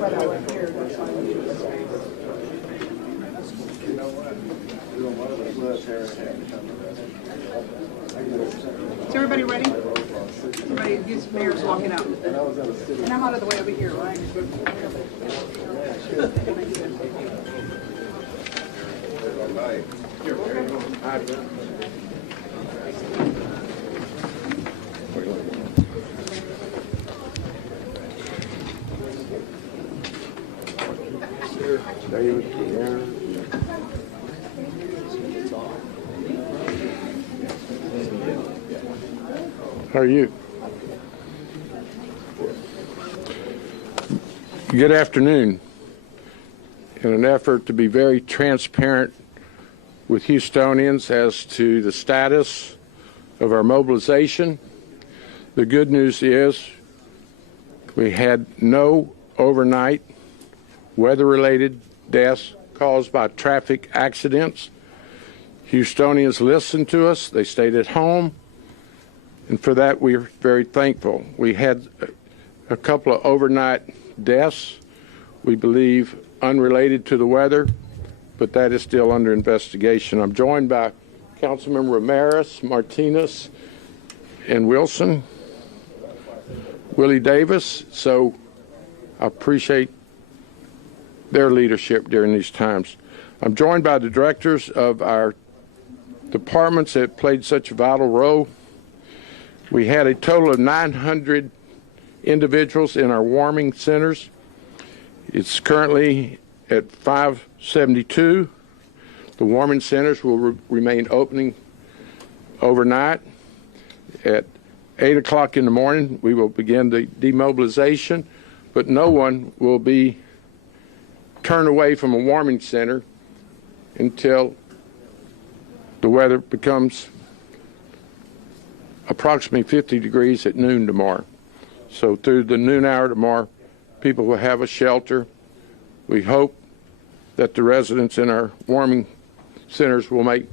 Is everybody ready? Everybody, these mayor's walking out. And I'm out of the way over here, right? How are you? Good afternoon. In an effort to be very transparent with Houstonians as to the status of our mobilization, the good news is we had no overnight weather-related deaths caused by traffic accidents. Houstonians listened to us. They stayed at home. And for that, we are very thankful. We had a couple of overnight deaths, we believe unrelated to the weather, but that is still under investigation. I'm joined by Councilmember Ramirez, Martinez, and Wilson, Willie Davis. So I appreciate their leadership during these times. I'm joined by the directors of our departments that played such a vital role. We had a total of 900 individuals in our warming centers. It's currently at 572. The warming centers will remain opening overnight. At 8 o'clock in the morning, we will begin the demobilization, but no one will be turned away from a warming center until the weather becomes approximately 50 degrees at noon tomorrow. So through the noon hour tomorrow, people will have a shelter. We hope that the residents in our warming centers will make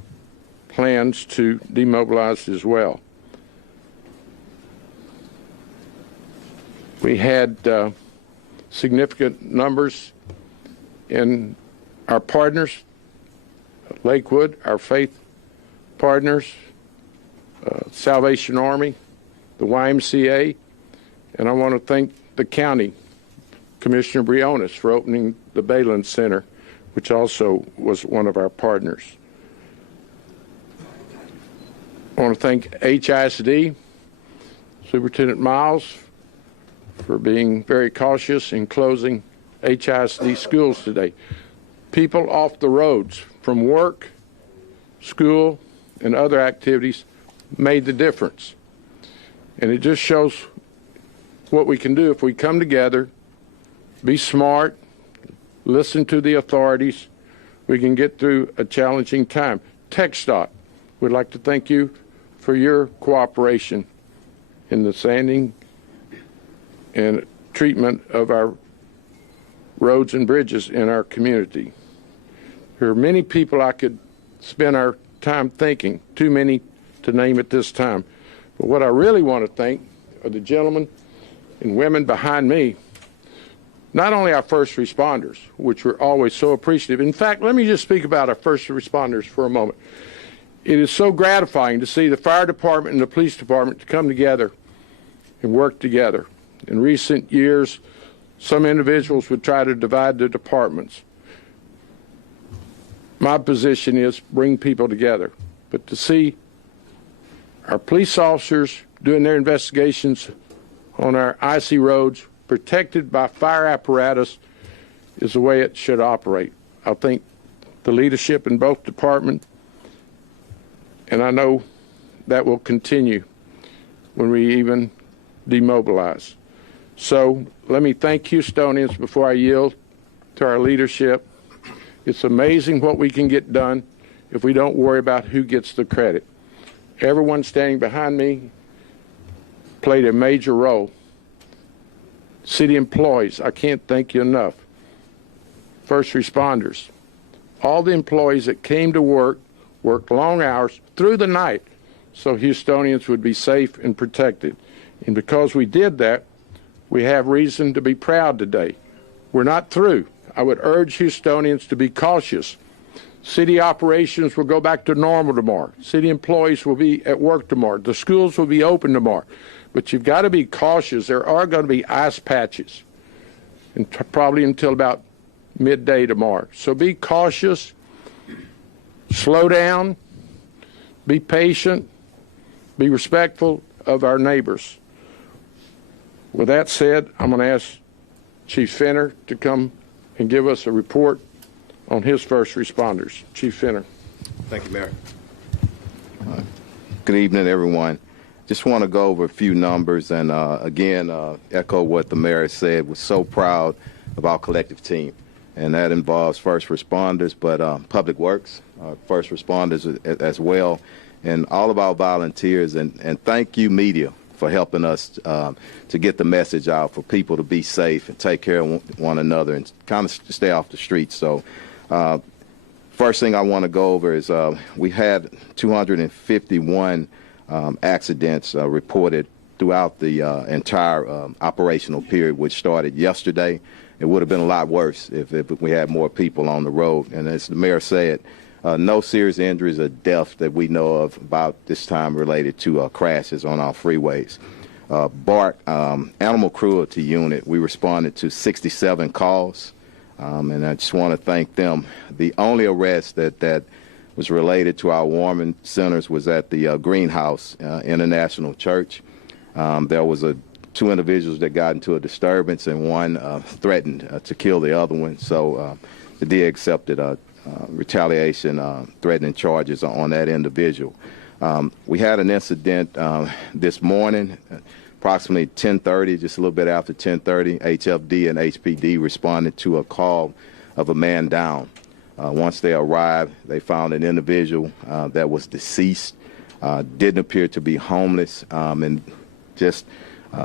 plans to demobilize as well. We had significant numbers in our partners, Lakewood, our faith partners, Salvation Army, the YMCA, and I want to thank the county, Commissioner Briones, for opening the Bayland Center, which also was one of our partners. I want to thank HISD, Superintendent Miles, for being very cautious in closing HISD schools today. People off the roads from work, school, and other activities made the difference. And it just shows what we can do if we come together, be smart, listen to the authorities, we can get through a challenging time. TxDOT, we'd like to thank you for your cooperation in the sanding and treatment of our roads and bridges in our community. There are many people I could spend our time thanking, too many to name at this time. But what I really want to thank are the gentlemen and women behind me, not only our first responders, which we're always so appreciative. In fact, let me just speak about our first responders for a moment. It is so gratifying to see the fire department and the police department to come together and work together. In recent years, some individuals would try to divide the departments. My position is bring people together. But to see our police officers doing their investigations on our icy roads, protected by fire apparatus, is the way it should operate. I think the leadership in both departments, and I know that will continue when we even demobilize. So let me thank Houstonians before I yield to our leadership. It's amazing what we can get done if we don't worry about who gets the credit. Everyone standing behind me played a major role. City employees, I can't thank you enough. First responders, all the employees that came to work, worked long hours through the night so Houstonians would be safe and protected. And because we did that, we have reason to be proud today. We're not through. I would urge Houstonians to be cautious. City operations will go back to normal tomorrow. City employees will be at work tomorrow. The schools will be open tomorrow. But you've got to be cautious. There are going to be ice patches, and probably until about midday tomorrow. So be cautious, slow down, be patient, be respectful of our neighbors. With that said, I'm going to ask Chief Finner to come and give us a report on his first responders. Chief Finner. Thank you, Mayor. Good evening, everyone. Just want to go over a few numbers and, again, echo what the mayor said. We're so proud of our collective team, and that involves first responders, but public works, first responders as well, and all of our volunteers. And thank you, media, for helping us to get the message out for people to be safe and take care of one another and kind of stay off the streets. So first thing I want to go over is we had 251 accidents reported throughout the entire operational period, which started yesterday. It would have been a lot worse if we had more people on the road. And as the mayor said, no serious injuries or deaths that we know of about this time related to crashes on our freeways. BART, Animal Cruelty Unit, we responded to 67 calls, and I just want to thank them. The only arrest that was related to our warming centers was at the Greenhouse International Church. There was two individuals that got into a disturbance, and one threatened to kill the other one. So the DA accepted retaliation, threatening charges on that individual. We had an incident this morning, approximately 10:30, just a little bit after 10:30. HFD and HPD responded to a call of a man down. Once they arrived, they found an individual that was deceased, didn't appear to be homeless, and just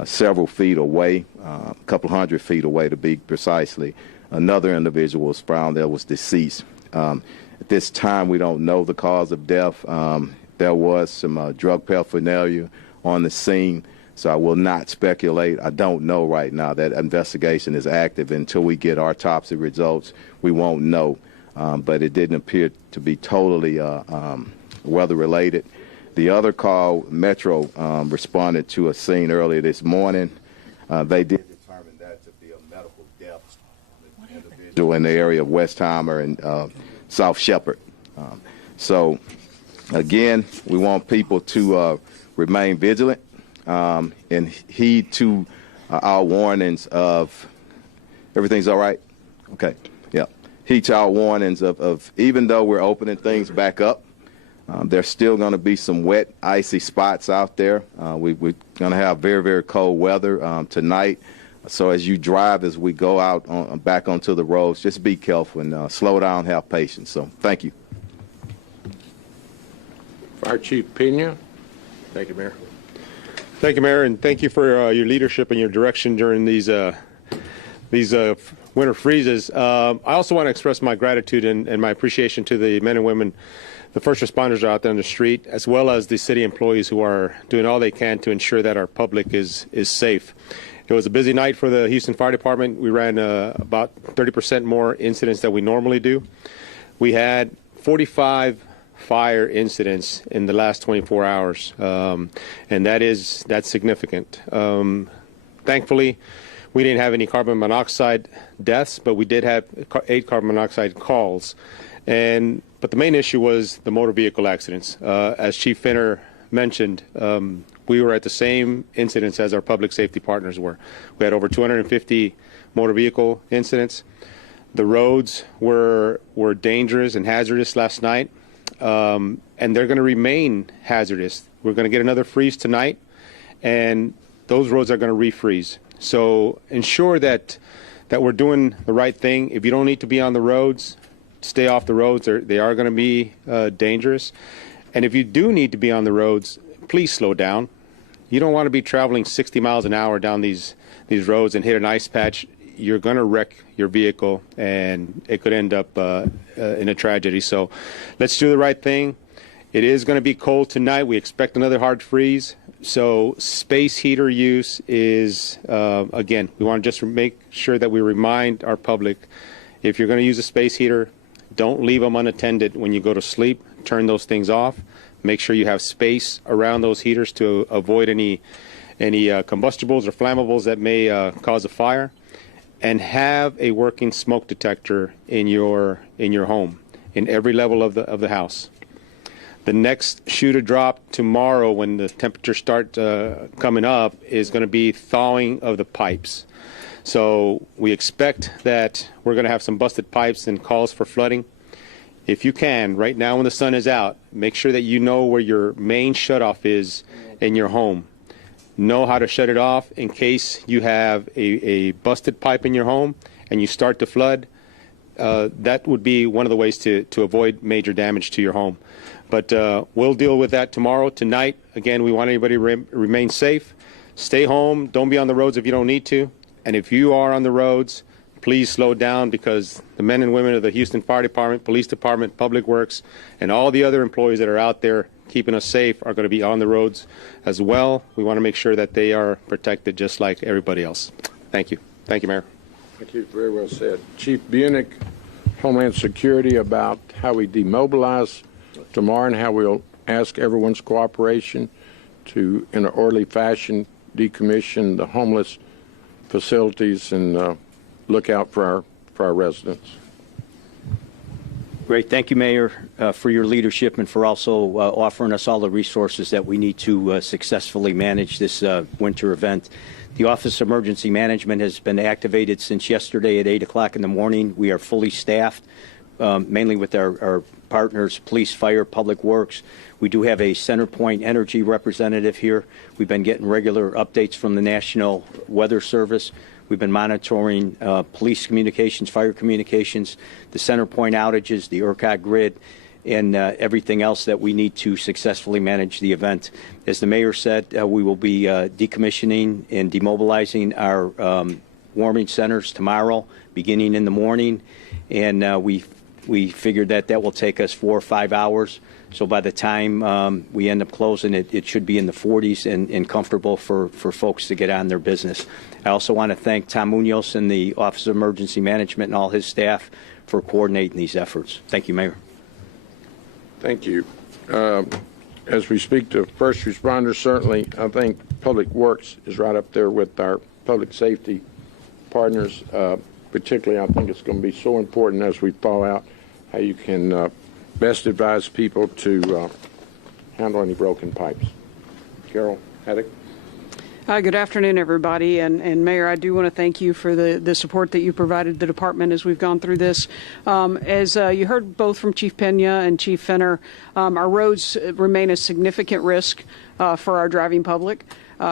several feet away, a couple hundred feet away to be precisely, another individual was found that was deceased. At this time, we don't know the cause of death. There was some drug paraphernalia on the scene, so I will not speculate. I don't know right now. That investigation is active. Until we get autopsy results, we won't know. But it didn't appear to be totally weather-related. The other call, Metro responded to a scene earlier this morning. They did determine that to be a medical death on an individual in the area of Westheimer and South Shepherd. So, again, we want people to remain vigilant and heed to our warnings of everything's all right? Okay, yeah. Heed to our warnings of even though we're opening things back up, there's still going to be some wet, icy spots out there. We're going to have very, very cold weather tonight. So as you drive, as we go out back onto the roads, just be careful and slow down, have patience. So thank you. Fire Chief Pena. Thank you, Mayor. Thank you, Mayor, and thank you for your leadership and your direction during these winter freezes. I also want to express my gratitude and my appreciation to the men and women, the first responders out there on the street, as well as the city employees who are doing all they can to ensure that our public is safe. It was a busy night for the Houston Fire Department. We ran about 30% more incidents than we normally do. We had 45 fire incidents in the last 24 hours, and that's significant. Thankfully, we didn't have any carbon monoxide deaths, but we did have 8 carbon monoxide calls. But the main issue was the motor vehicle accidents. As Chief Finner mentioned, we were at the same incidents as our public safety partners were. We had over 250 motor vehicle incidents. The roads were dangerous and hazardous last night, and they're going to remain hazardous. We're going to get another freeze tonight, and those roads are going to refreeze. So ensure that we're doing the right thing. If you don't need to be on the roads, stay off the roads. They are going to be dangerous. And if you do need to be on the roads, please slow down. You don't want to be traveling 60 miles an hour down these roads and hit an ice patch. You're going to wreck your vehicle, and it could end up in a tragedy. So let's do the right thing. It is going to be cold tonight. We expect another hard freeze. So space heater use is, again, we want to just make sure that we remind our public, if you're going to use a space heater, don't leave them unattended when you go to sleep. Turn those things off. Make sure you have space around those heaters to avoid any combustibles or flammables that may cause a fire. And have a working smoke detector in your home, in every level of the house. The next shoe to drop tomorrow, when the temperatures start coming up, is going to be thawing of the pipes. So we expect that we're going to have some busted pipes and calls for flooding. If you can, right now when the sun is out, make sure that you know where your main shutoff is in your home. Know how to shut it off in case you have a busted pipe in your home and you start to flood. That would be one of the ways to avoid major damage to your home. But we'll deal with that tomorrow. Tonight, again, we want everybody to remain safe. Stay home. Don't be on the roads if you don't need to. And if you are on the roads, please slow down, because the men and women of the Houston Fire Department, Police Department, Public Works, and all the other employees that are out there keeping us safe are going to be on the roads as well. We want to make sure that they are protected just like everybody else. Thank you. Thank you, Mayor. Thank you. Very well said. Chief Bunick, Homeland Security, about how we demobilize tomorrow and how we'll ask everyone's cooperation to, in an orderly fashion, decommission the homeless facilities and look out for our residents. Great. Thank you, Mayor, for your leadership and for also offering us all the resources that we need to successfully manage this winter event. The Office of Emergency Management has been activated since yesterday at 8 o'clock in the morning. We are fully staffed, mainly with our partners, Police, Fire, Public Works. We do have a CenterPoint Energy representative here. We've been getting regular updates from the National Weather Service. We've been monitoring police communications, fire communications, the CenterPoint outages, the ERCOT grid, and everything else that we need to successfully manage the event. As the mayor said, we will be decommissioning and demobilizing our warming centers tomorrow, beginning in the morning, and we figured that will take us 4 or 5 hours. So by the time we end up closing, it should be in the 40s and comfortable for folks to get on their business. I also want to thank Tom Munoz and the Office of Emergency Management and all his staff for coordinating these efforts. Thank you, Mayor. Thank you. As we speak to first responders, certainly I think Public Works is right up there with our public safety partners. Particularly, I think it's going to be so important as we fall out how you can best advise people to handle any broken pipes. Carol Haddock. Hi, good afternoon, everybody. And Mayor, I do want to thank you for the support that you provided the department as we've gone through this. As you heard both from Chief Pena and Chief Fenner, our roads remain a significant risk for our driving public.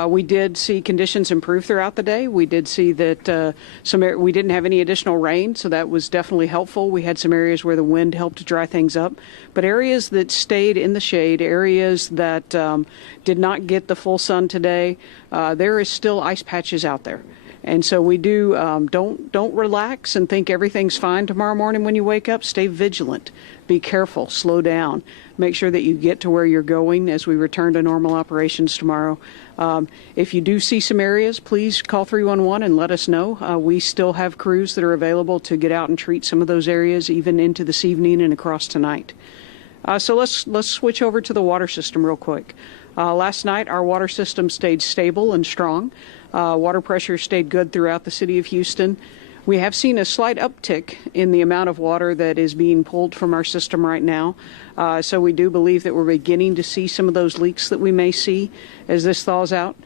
We did see conditions improve throughout the day. We did see that we didn't have any additional rain, so that was definitely helpful. We had some areas where the wind helped to dry things up. But areas that stayed in the shade, areas that did not get the full sun today, there is still ice patches out there. And so we do, don't relax and think everything's fine tomorrow morning when you wake up. Stay vigilant. Be careful. Slow down. Make sure that you get to where you're going as we return to normal operations tomorrow. If you do see some areas, please call 311 and let us know. We still have crews that are available to get out and treat some of those areas even into this evening and across tonight. So let's switch over to the water system real quick. Last night, our water system stayed stable and strong. Water pressure stayed good throughout the city of Houston. We have seen a slight uptick in the amount of water that is being pulled from our system right now. So we do believe that we're beginning to see some of those leaks that we may see as this thaws out.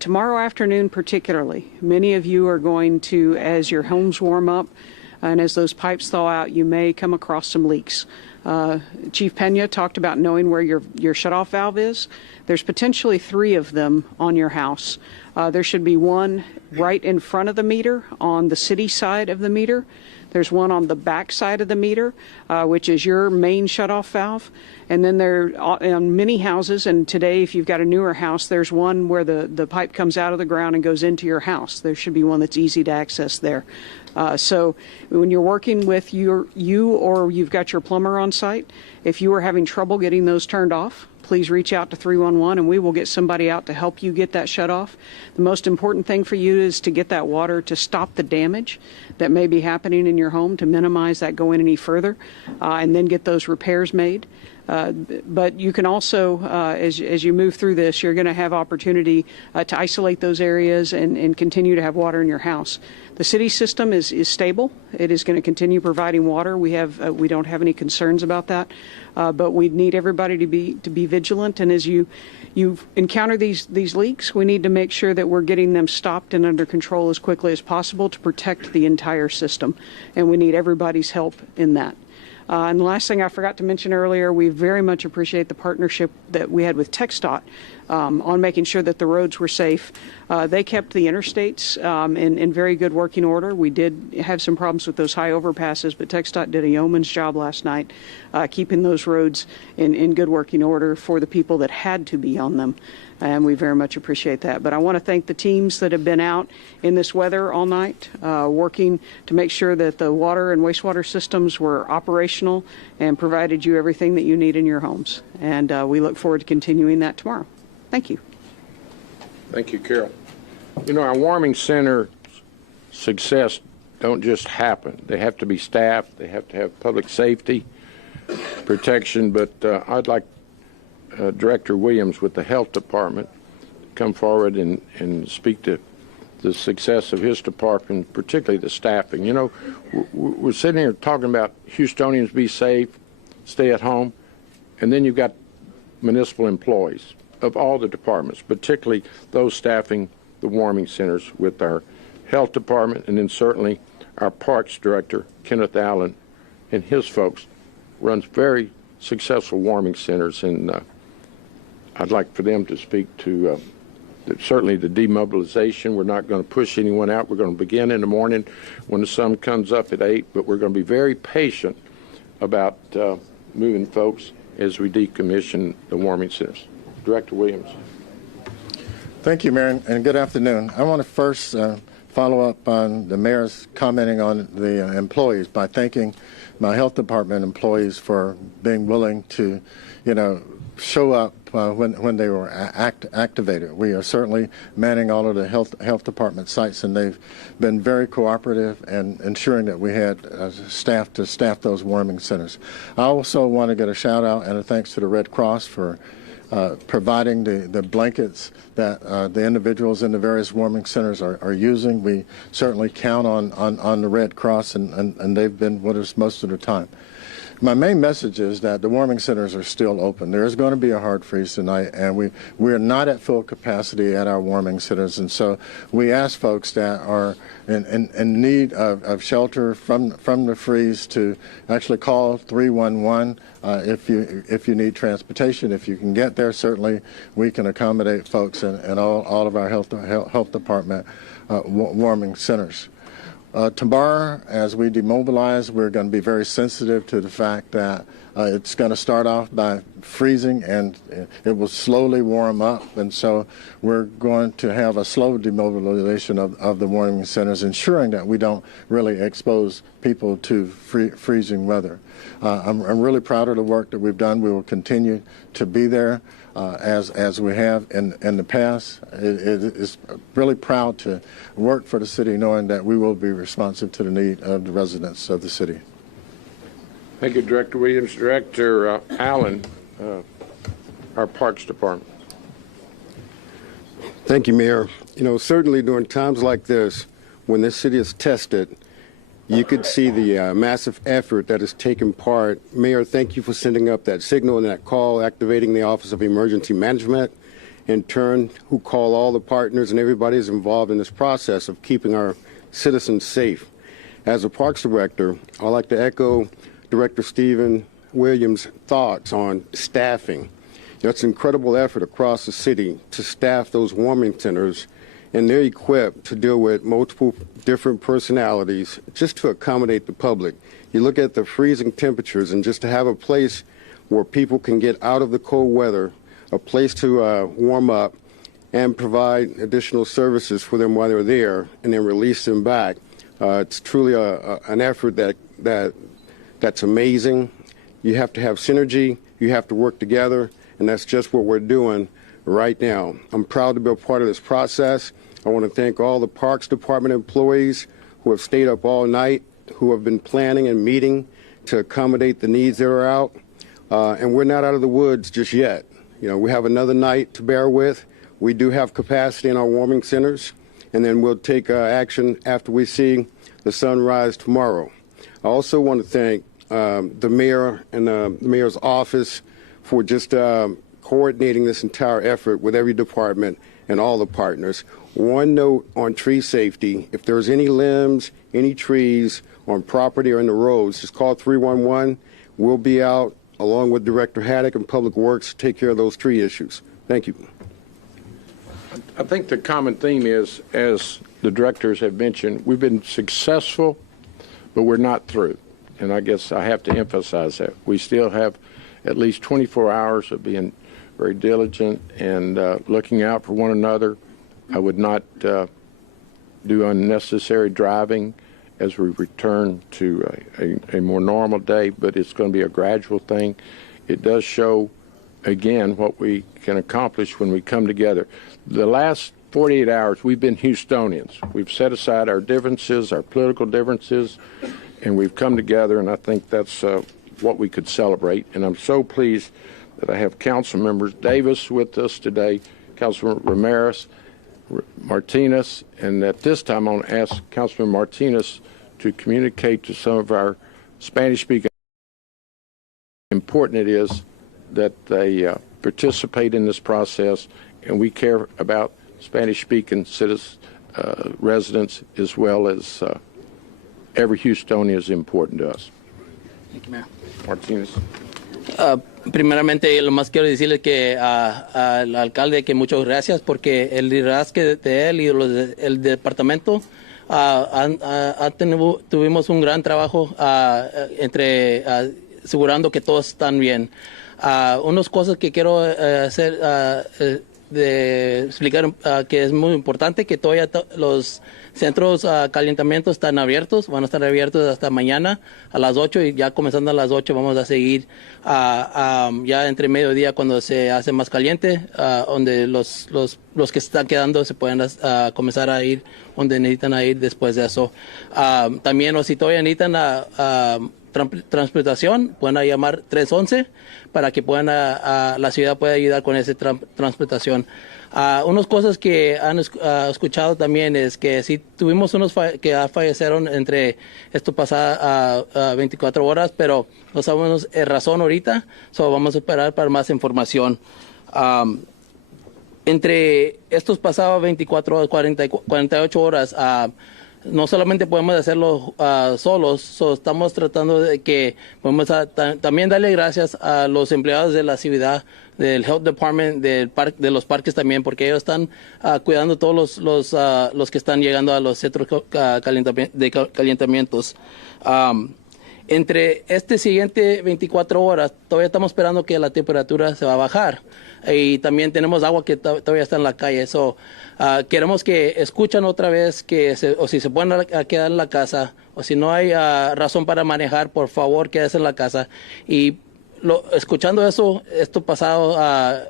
Tomorrow afternoon particularly, many of you are going to, as your homes warm up and as those pipes thaw out, you may come across some leaks. Chief Pena talked about knowing where your shutoff valve is. There's potentially 3 of them on your house. There should be one right in front of the meter on the city side of the meter. There's one on the back side of the meter, which is your main shutoff valve. And then there on many houses, and today if you've got a newer house, there's one where the pipe comes out of the ground and goes into your house. There should be one that's easy to access there. So when you're working with you or you've got your plumber on site, if you are having trouble getting those turned off, please reach out to 311 and we will get somebody out to help you get that shut off. The most important thing for you is to get that water to stop the damage that may be happening in your home, to minimize that going any further, and then get those repairs made. But you can also, as you move through this, you're going to have opportunity to isolate those areas and continue to have water in your house. The city system is stable. It is going to continue providing water. We don't have any concerns about that, but we need everybody to be vigilant. And as you encounter these leaks, we need to make sure that we're getting them stopped and under control as quickly as possible to protect the entire system. And we need everybody's help in that. And the last thing I forgot to mention earlier, we very much appreciate the partnership that we had with TxDOT on making sure that the roads were safe. They kept the interstates in very good working order. We did have some problems with those high overpasses, but TxDOT did a yeoman's job last night keeping those roads in good working order for the people that had to be on them. And we very much appreciate that. But I want to thank the teams that have been out in this weather all night, working to make sure that the water and wastewater systems were operational and provided you everything that you need in your homes. And we look forward to continuing that tomorrow. Thank you. Thank you, Carol. You know, our warming center success don't just happen. They have to be staffed. They have to have public safety protection. But I'd like Director Williams with the Health Department come forward and speak to the success of his department, particularly the staffing. You know, we're sitting here talking about Houstonians be safe, stay at home, and then you've got municipal employees of all the departments, particularly those staffing the warming centers with our Health Department, and then certainly our Parks Director, Kenneth Allen, and his folks runs very successful warming centers, and I'd like for them to speak to certainly the demobilization. We're not going to push anyone out. We're going to begin in the morning when the sun comes up at 8, but we're going to be very patient about moving folks as we decommission the warming centers. Director Williams. Thank you, Mayor, and good afternoon. I want to first follow up on the mayor's commenting on the employees by thanking my health department employees for being willing to, show up when they were activated. We are certainly manning all of the health department sites, and they've been very cooperative and ensuring that we had staff to staff those warming centers. I also want to get a shout out and a thanks to the Red Cross for providing the blankets that the individuals in the various warming centers are using. We certainly count on the Red Cross, and they've been with us most of the time. My main message is that the warming centers are still open. There is going to be a hard freeze tonight, and we are not at full capacity at our warming centers, and so we ask folks that are in need of shelter from the freeze to actually call 311 if you need transportation. If you can get there, certainly we can accommodate folks in all of our health department warming centers. Tomorrow, as we demobilize, we're going to be very sensitive to the fact that it's going to start off by freezing and it will slowly warm up, and so we're going to have a slow demobilization of the warming centers, ensuring that we don't really expose people to freezing weather. I'm really proud of the work that we've done. We will continue to be there as we have in the past. It is really proud to work for the city, knowing that we will be responsive to the need of the residents of the city. Thank you, Director Williams. Director Allen, our Parks Department. Thank you, Mayor. Certainly during times like this, when this city is tested, you could see the massive effort that has taken part. Mayor, thank you for sending up that signal and that call, activating the Office of Emergency Management, in turn, who call all the partners and everybody is involved in this process of keeping our citizens safe. As a Parks Director, I'd like to echo Director Stephen Williams' thoughts on staffing. It's an incredible effort across the city to staff those warming centers, and they're equipped to deal with multiple different personalities just to accommodate the public. You look at the freezing temperatures, and just to have a place where people can get out of the cold weather, a place to warm up and provide additional services for them while they're there, and then release them back. It's truly an effort that's amazing. You have to have synergy. You have to work together. and that's just what we're doing right now. I'm proud to be a part of this process. I want to thank all the Parks Department employees who have stayed up all night, who have been planning and meeting to accommodate the needs that are out. And we're not out of the woods just yet. You know, we have another night to bear with. We do have capacity in our warming centers, and then we'll take action after we see the sun rise tomorrow. I also want to thank the mayor and the mayor's office for just coordinating this entire effort with every department and all the partners. One note on tree safety: if there's any limbs, any trees on property or in the roads, just call 311. We'll be out along with Director Haddock and Public Works to take care of those tree issues. Thank you. I think the common theme is, as the directors have mentioned, we've been successful, but we're not through. And I guess I have to emphasize that. We still have at least 24 hours of being very diligent and looking out for one another. I would not do unnecessary driving as we return to a more normal day, but it's going to be a gradual thing. It does show, again, what we can accomplish when we come together. The last 48 hours, we've been Houstonians. We've set aside our differences, our political differences, and we've come together, and I think that's what we could celebrate. And I'm so pleased that I have Council Members Davis with us today, Councilman Ramirez, Martinez, and at this time I want to ask Councilman Martinez to communicate to some of our Spanish-speaking how important it is that they participate in this process, and we care about Spanish-speaking citizens, residents, as well as every Houstonian is important to us. Thank you, Mayor. Martinez. Primeramente, lo más quiero decirle que al alcalde que muchas gracias porque el liderazgo de él y el departamento tuvimos un gran trabajo entre asegurando que todos están bien. Unas cosas que quiero hacer de explicar que es muy importante que todavía los centros calentamiento están abiertos, van a estar abiertos hasta mañana a las 8 y ya comenzando a las 8 vamos a seguir ya entre mediodía cuando se hace más caliente, donde los que se están quedando se pueden comenzar a ir donde necesitan ir después de eso. También o si todavía necesitan transportación, pueden llamar 311 para que puedan la ciudad pueda ayudar con esa transportación. Unas cosas que han escuchado también es que si tuvimos unos que fallecieron entre esto pasada 24 horas, pero no sabemos razón ahorita, so vamos a esperar para más información. Entre estos pasados 24 horas, 48 horas, no solamente podemos hacerlo solos, estamos tratando de que podemos también darle gracias a los empleados de la ciudad, del Health Department, de los parques también, porque ellos están cuidando todos los que están llegando a los centros de calentamientos. Entre siguiente 24 horas, todavía estamos esperando que la temperatura se va a bajar. Y también tenemos agua que todavía está en la calle. Queremos que escuchen otra vez o si se pueden quedar en la casa, o si no hay razón para manejar, por favor, quédese en la casa. Y escuchando esto pasado a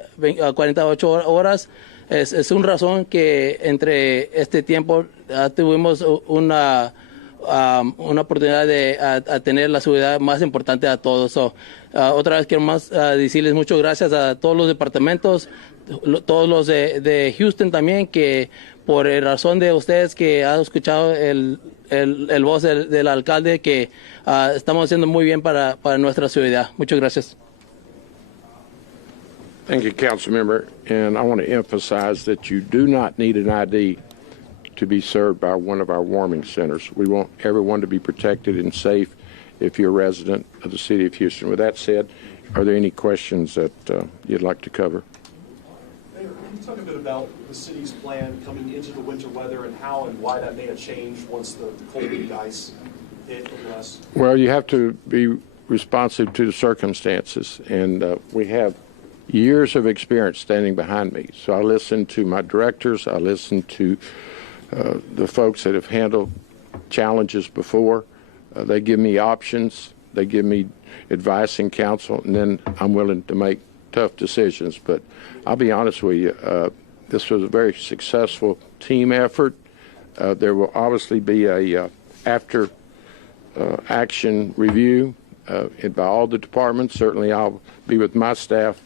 48 horas, es una razón que entre este tiempo tuvimos una oportunidad de tener la seguridad más importante a todos. Otra vez quiero más decirles muchas gracias a todos los departamentos, todos los de Houston también, que por razón de ustedes que han escuchado el voz del alcalde, que estamos haciendo muy bien para nuestra ciudad. Muchas gracias. Thank you, Council Member. And I want to emphasize that you do not need an ID to be served by one of our warming centers. We want everyone to be protected and safe if you're a resident of the city of Houston. With that said, are there any questions that you'd like to cover? Mayor, can you talk a bit about the city's plan coming into the winter weather and how and why that may have changed once the cold and ice hit the west? Well, you have to be responsive to the circumstances, and we have years of experience standing behind me. So I listen to my directors, I listen to the folks that have handled challenges before. They give me options, they give me advice and counsel, and then I'm willing to make tough decisions. But I'll be honest with you, this was a very successful team effort. There will obviously be a after action review by all the departments. Certainly I'll be with my staff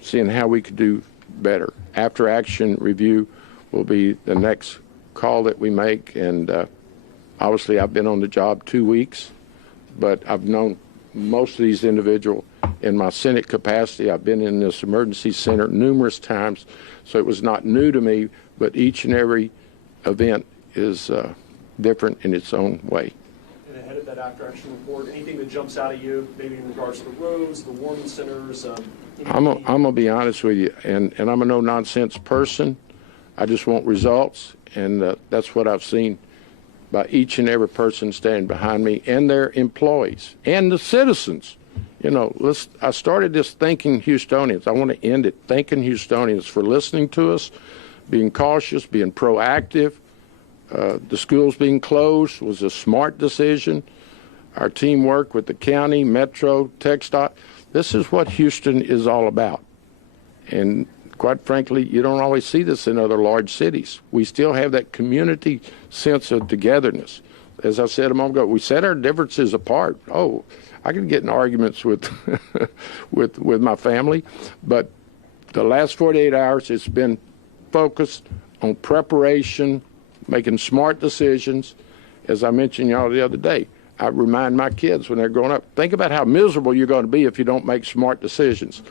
seeing how we could do better. After action review will be the next call that we make, and obviously I've been on the job 2 weeks, but I've known most of these individuals in my Senate capacity. I've been in this emergency center numerous times, so it was not new to me, but each and every event is different in its own way. And ahead of that after-action report, anything that jumps out at you, maybe in regards to the roads, the warning centers? I'm going to be honest with you, and I'm a no-nonsense person. I just want results, and that's what I've seen by each and every person standing behind me and their employees and the citizens. You know, I started this thanking Houstonians. I want to end it thanking Houstonians for listening to us, being cautious, being proactive. The schools being closed was a smart decision. Our teamwork with the county, Metro, TxDOT, this is what Houston is all about. And quite frankly, you don't always see this in other large cities. We still have that community sense of togetherness. As I said a moment ago, we set our differences apart. Oh, I can get in arguments with with my family, but the last 48 hours, it's been focused on preparation, making smart decisions. As I mentioned y'all the other day, I remind my kids when they're growing up, think about how miserable you're going to be if you don't make smart decisions.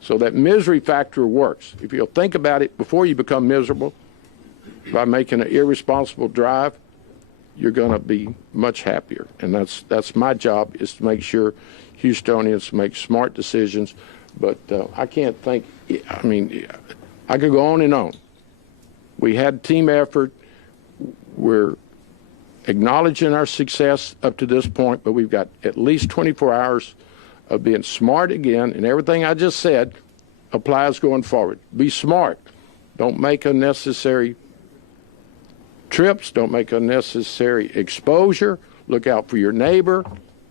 So that misery factor works. If you'll think about it before you become miserable by making an irresponsible drive, you're going to be much happier. And that's my job, is to make sure Houstonians make smart decisions. But I can't think, I mean, I could go on and on. We had team effort. We're acknowledging our success up to this point, but we've got at least 24 hours of being smart again, and everything I just said applies going forward. Be smart. Don't make unnecessary trips. Don't make unnecessary exposure. Look out for your neighbor.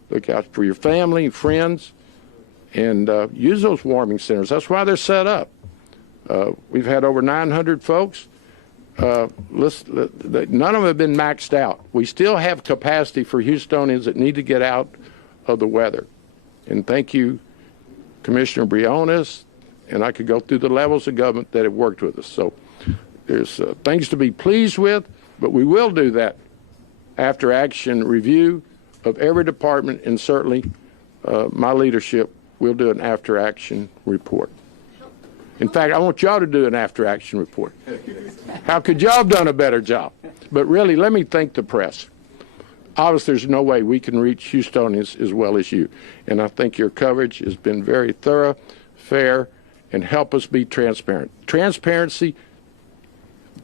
Look out for your family, friends, and use those warming centers. That's why they're set up. We've had over 900 folks. None of them have been maxed out. We still have capacity for Houstonians that need to get out of the weather. And thank you, Commissioner Briones, and I could go through the levels of government that have worked with us. So there's things to be pleased with, but we will do that after action review of every department, and certainly my leadership will do an after action report. In fact, I want y'all to do an after action report. How could y'all have done a better job? But really, let me thank the press. Obviously, there's no way we can reach Houstonians as well as you. And I think your coverage has been very thorough, fair, and help us be transparent. Transparency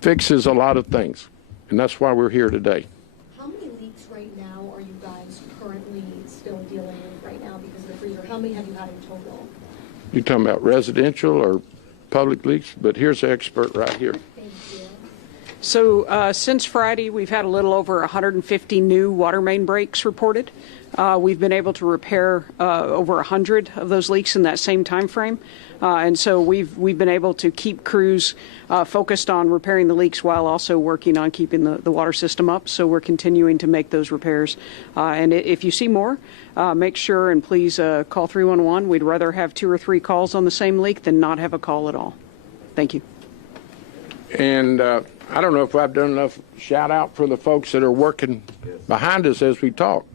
fixes a lot of things, and that's why we're here today. How many leaks right now are you guys currently still dealing with right now because of the freezer? How many have you had in total? You're talking about residential or public leaks? But here's the expert right here. Thank you. So since Friday, we've had a little over 150 new water main breaks reported. We've been able to repair over 100 of those leaks in that same time frame. And so we've been able to keep crews focused on repairing the leaks while also working on keeping the water system up. So we're continuing to make those repairs. And if you see more, make sure and please call 311. We'd rather have 2 or 3 calls on the same leak than not have a call at all. Thank you. And I don't know if I've done enough shout out for the folks that are working behind us as we talk.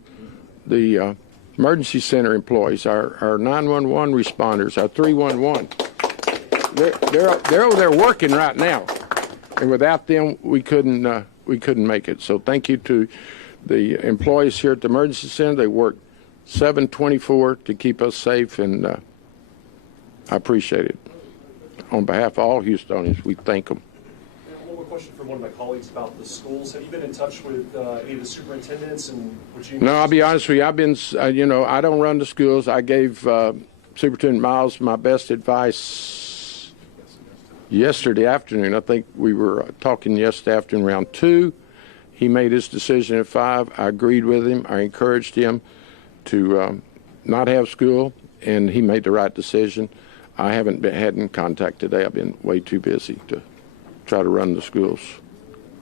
The emergency center employees, our 911 responders, our 311. They're over there working right now, and without them, we couldn't make it. So thank you to the employees here at the emergency center. They work 7/24 to keep us safe, and I appreciate it. On behalf of all Houstonians, we thank them. One more question from one of my colleagues about the schools. Have you been in touch with any of the superintendents? And would you? No, I'll be honest with you. I've been, I don't run the schools. I gave Superintendent Miles my best advice yesterday afternoon. I think we were talking yesterday afternoon around 2. He made his decision at 5. I agreed with him. I encouraged him to not have school, and he made the right decision. I haven't had in contact today. I've been way too busy to try to run the schools.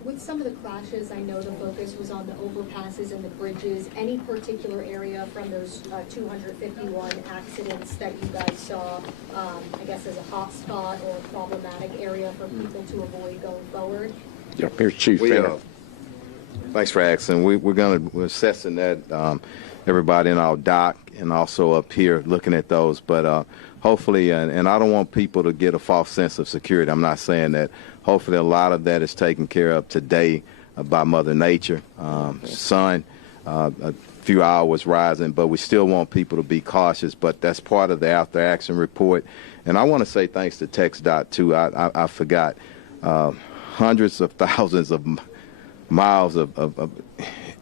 With some of the crashes, I know the focus was on the overpasses and the bridges. Any particular area from those 251 accidents that you guys saw, I guess, as a hot spot or a problematic area for people to avoid going forward? Yeah, here's Chief Finner. Thanks for asking. We're assessing that, everybody in our dock and also up here looking at those. But hopefully, and I don't want people to get a false sense of security. I'm not saying that. Hopefully, a lot of that is taken care of today by Mother Nature. Sun, a few hours rising, but we still want people to be cautious. But that's part of the after-action report. And I want to say thanks to TxDOT, too. I forgot. Hundreds of thousands of miles of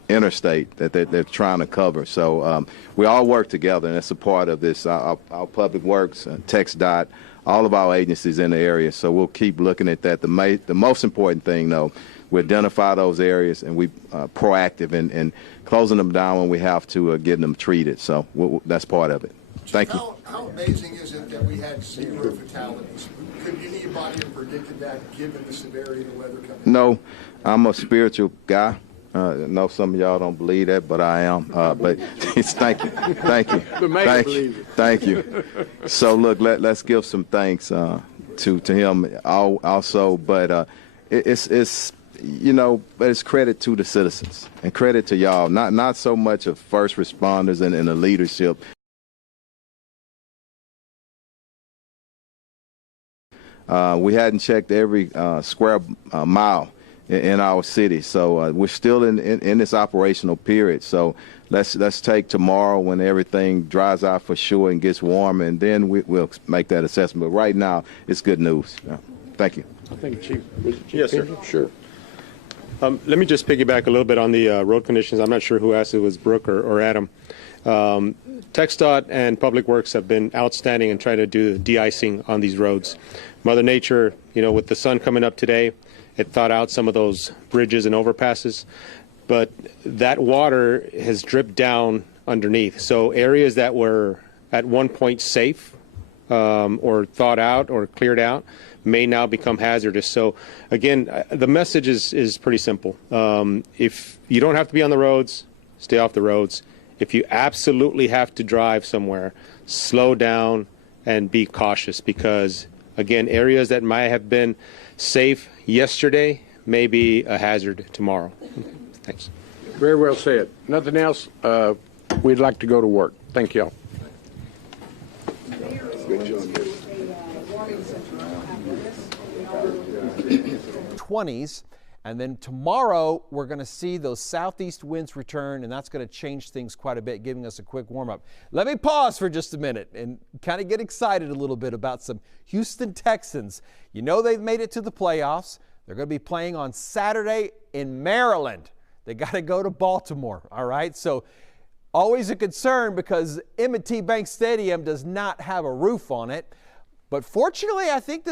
interstate that they're trying to cover. So we all work together, and that's a part of this. Our Public Works, TxDOT, all of our agencies in the area. So we'll keep looking at that. The most important thing, though, we identify those areas and we proactive in closing them down when we have to, getting them treated. So that's part of it. Thank you. How amazing is it that we had 0 fatalities? Could anybody have predicted that given the severity of the weather coming? No, I'm a spiritual guy. I know some of y'all don't believe that, but I am. But thank you. Thank you. So look, let's give some thanks to him also. But it's but it's credit to the citizens and credit to y'all. Not so much of first responders and the leadership. We hadn't checked every square mile in our city, so we're still in this operational period. So let's take tomorrow when everything dries out for sure and gets warm, and then we'll make that assessment. But right now, it's good news. Thank you. I think Chief. Yes, sir. Sure. Let me just piggyback a little bit on the road conditions. I'm not sure who asked it, was Brooke or Adam. TxDOT and Public Works have been outstanding in trying to do the de-icing on these roads. Mother Nature, with the sun coming up today, it thawed out some of those bridges and overpasses, but that water has dripped down underneath. So areas that were at one point safe or thawed out or cleared out may now become hazardous. So again, the message is pretty simple. If you don't have to be on the roads, stay off the roads. If you absolutely have to drive somewhere, slow down and be cautious, because again, areas that might have been safe yesterday may be a hazard tomorrow. Thanks. Very well said. Nothing else? We'd like to go to work. Thank y'all. Good job. 20s, and then tomorrow we're going to see those southeast winds return, and that's going to change things quite a bit, giving us a quick warm-up. Let me pause for just a minute and kind of get excited a little bit about some Houston Texans. They've made it to the playoffs. They're going to be playing on Saturday in Maryland. They got to go to Baltimore, all right? So always a concern because M&T Bank Stadium does not have a roof on it. But fortunately, I think this